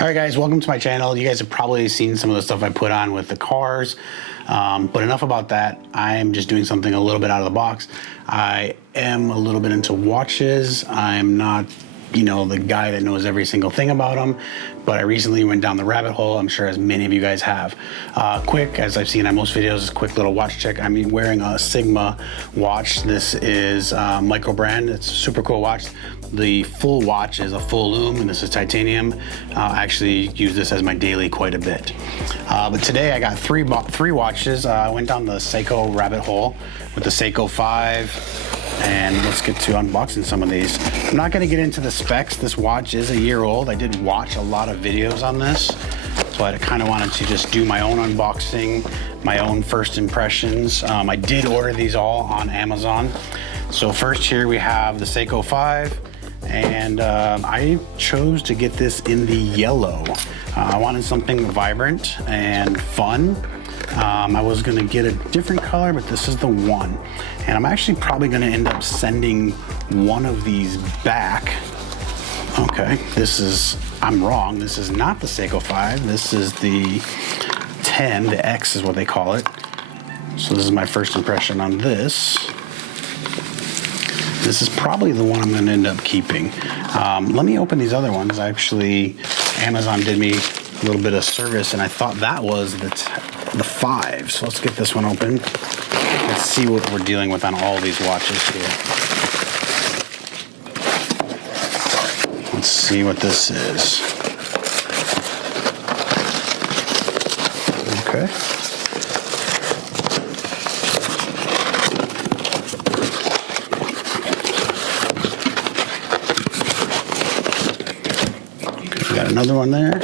All right, guys, welcome to my channel. You guys have probably seen some of the stuff I put on with the cars, but enough about that. I'm just doing something a little bit out of the box. I am a little bit into watches. I'm not, you know, the guy that knows every single thing about them, but I recently went down the rabbit hole. I'm sure as many of you guys have. Quick, as I've seen on most videos, quick little watch check. I'm wearing a Sigma watch. This is micro brand. It's a super cool watch. The full watch is a full lume, and this is titanium. I actually use this as my daily quite a bit. But today I got three watches. I went down the SEIKO rabbit hole with the SEIKO 5, and let's get to unboxing some of these. I'm not gonna get into the specs. This watch is a year old. I did watch a lot of videos on this, so I kind of wanted to just do my own unboxing, my own first impressions. I did order these all on Amazon. So first here we have the SEIKO 5. And I chose to get this in the yellow. I wanted something vibrant and fun. I was gonna get a different color, but this is the one. And I'm actually probably gonna end up sending one of these back. Okay, I'm wrong. This is not the SEIKO 5. This is the 10, the X is what they call it. So this is my first impression on this. This is probably the one I'm going to end up keeping. Let me open these other ones. Actually, Amazon did me a little bit of service, and I thought that was the 5. So let's get this one open. Let's see what we're dealing with on all these watches here. Let's see what this is. Okay. Got another one there.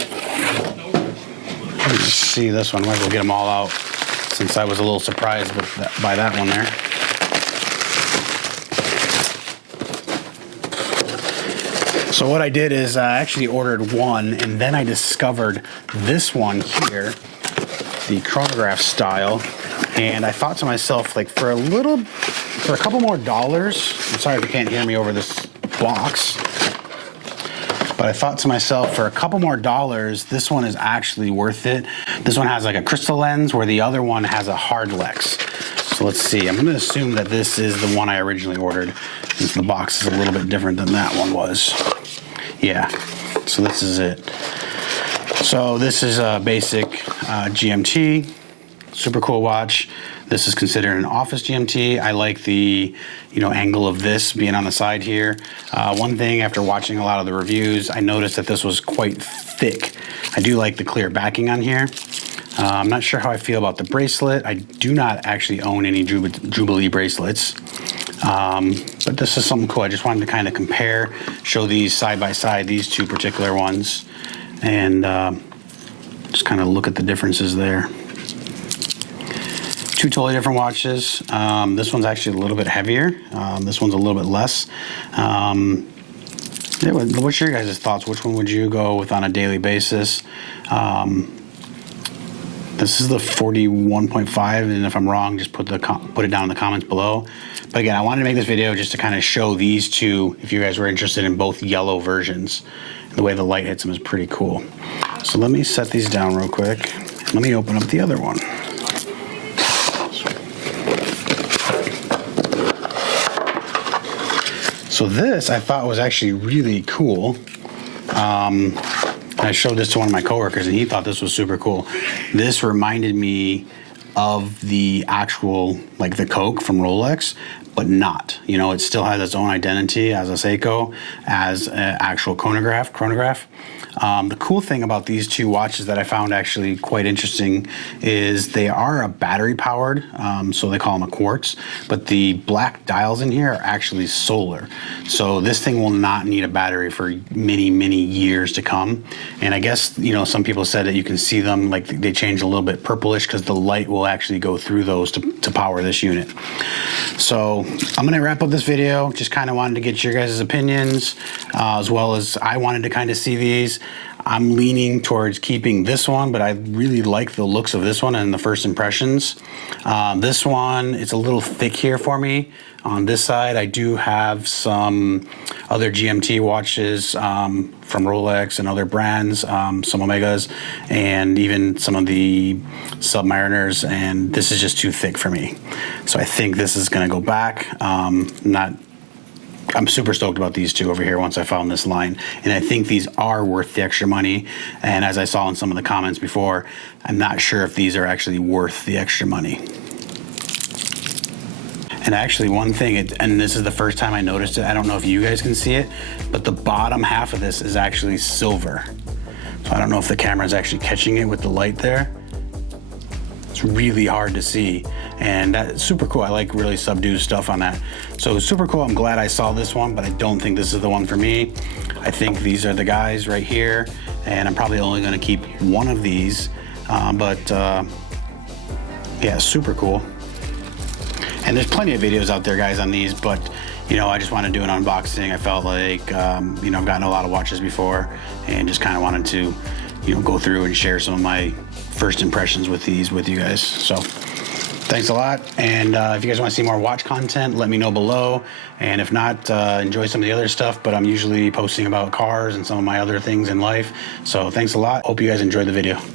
Let's see this one. Might as well get them all out since I was a little surprised by that one there. So what I did is I actually ordered one, and then I discovered this one here, the Chronograph style, and I thought to myself, like, for a couple more dollars, I'm sorry if you can't hear me over this box, but I thought to myself, for a couple more dollars, this one is actually worth it. This one has like a crystal lens, where the other one has a hard Lex. So let's see. I'm going to assume that this is the one I originally ordered, since the box is a little bit different than that one was. Yeah, so this is it. So this is a basic GMT, super cool watch. This is considered an office GMT. I like the, angle of this being on the side here. One thing, after watching a lot of the reviews, I noticed that this was quite thick. I do like the clear backing on here. I'm not sure how I feel about the bracelet. I do not actually own any Jubilee bracelets. But this is something cool. I just wanted to kind of compare, show these side by side, these two particular ones, and just kind of look at the differences there. Two totally different watches. This one's actually a little bit heavier. This one's a little bit less. What's your guys' thoughts? Which one would you go with on a daily basis? This is the 41.5, and if I'm wrong, just put it down in the comments below. But again, I wanted to make this video just to kind of show these two, if you guys were interested in both yellow versions. The way the light hits them is pretty cool. So let me set these down real quick. Let me open up the other one. So this I thought was actually really cool. I showed this to one of my coworkers, and he thought this was super cool. This reminded me of the actual, like the Coke from Rolex, but not. It still has its own identity as a SEIKO, as an actual chronograph. The cool thing about these two watches that I found actually quite interesting is they are a battery powered, so they call them a quartz, but the black dials in here are actually solar. So this thing will not need a battery for many, many years to come. And I guess, some people said that you can see them, like they change a little bit purplish because the light will actually go through those to power this unit. So I'm gonna wrap up this video. Just kind of wanted to get your guys' opinions, as well as I wanted to kind of see these. I'm leaning towards keeping this one, but I really like the looks of this one and the first impressions. This one, it's a little thick here for me. On this side, I do have some other GMT watches from Rolex and other brands, some Omegas, and even some of the Submariners, and this is just too thick for me. So I think this is gonna go back. I'm super stoked about these two over here once I found this line, and I think these are worth the extra money. And as I saw in some of the comments before, I'm not sure if these are actually worth the extra money. And actually one thing, and this is the first time I noticed it, I don't know if you guys can see it, but the bottom half of this is actually silver. So I don't know if the camera is actually catching it with the light there. It's really hard to see, and that's super cool. I like really subdued stuff on that. So super cool. I'm glad I saw this one, but I don't think this is the one for me. I think these are the guys right here, and I'm probably only gonna keep one of these, yeah, super cool. And there's plenty of videos out there, guys, on these, but you know, I just want to do an unboxing. I felt like, you know, I've gotten a lot of watches before and just kind of wanted to, you know, go through and share some of my first impressions with these with you guys. So thanks a lot. And if you guys want to see more watch content, let me know below. And if not, enjoy some of the other stuff, but I'm usually posting about cars and some of my other things in life. So thanks a lot. Hope you guys enjoyed the video.